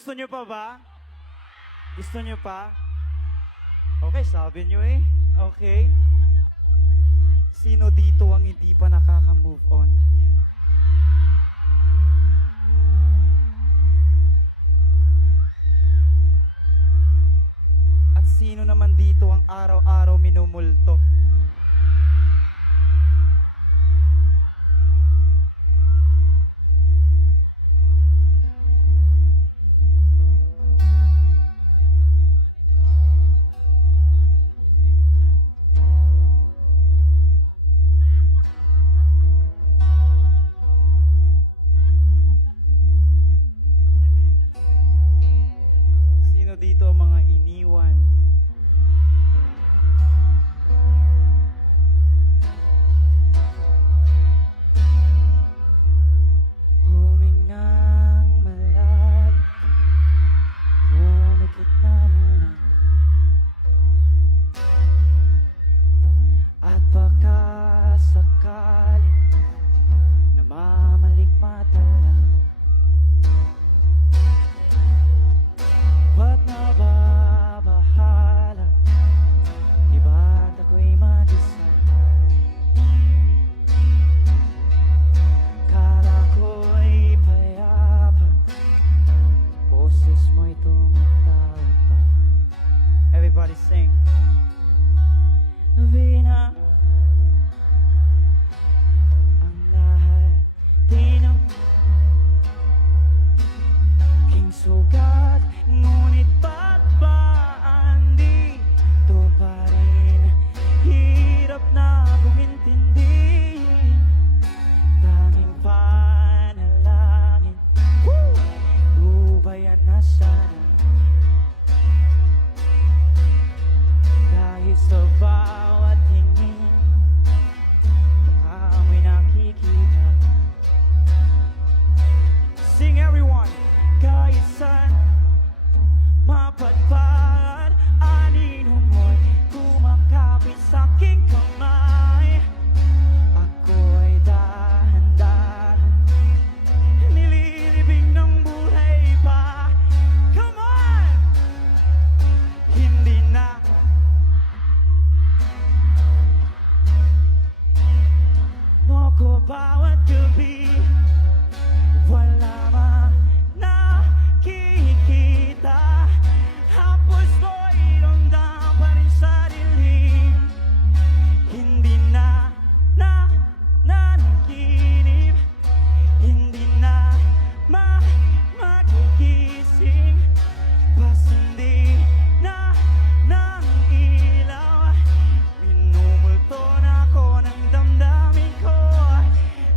Gusto nyo pa ba? Gusto nyo pa? Okay, sabi nyo eh. Okay. Sino dito ang hindi pa nakaka-move on? At sino naman dito ang araw-araw minumulto? Sino dito ang mga iniwan? Humingang malalim, pumikit na muna. At baka sakaling namamalikmata lang. Ba't nababahala? Di ba't ako'y mag-isa? Kala ko'y payapa, boses mo'y tumatawag pa. Everybody sing. Vina, ang lahat tinaking sugat. Ngunit ba't ba andito pa rin? Hirap na kong intindihin. Tanging panalangin, lubayan na sana. Dahil sa bawat tingin, baka may nakikita. Sing everyone! Kahit saan mapadpad, anino mo'y kumakapit sa'king kamay. Ako ay dahan-dahan nililibing ng buhay pa. Come on! Hindi na mo ko bawat gabi, wala man nakikita. Hapos ko'y ramdam pa rin sa dilim. Hindi na nanaginip. Hindi na magigising. Pas hindi na ng ilaw. Minumulto na ako ng damdamin ko.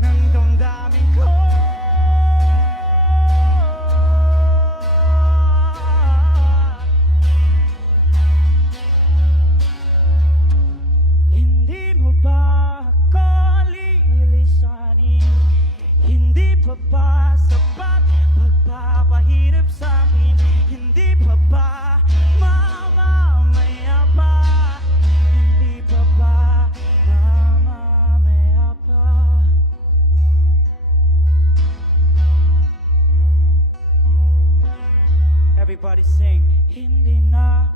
Ng damdamin ko. Hindi mo ba ako lilisanin? Hindi pa ba sapat pagpapahirap sa'kin? Hindi pa ba mamamaya pa? Hindi pa ba mamamaya pa? Everybody sing. Hindi na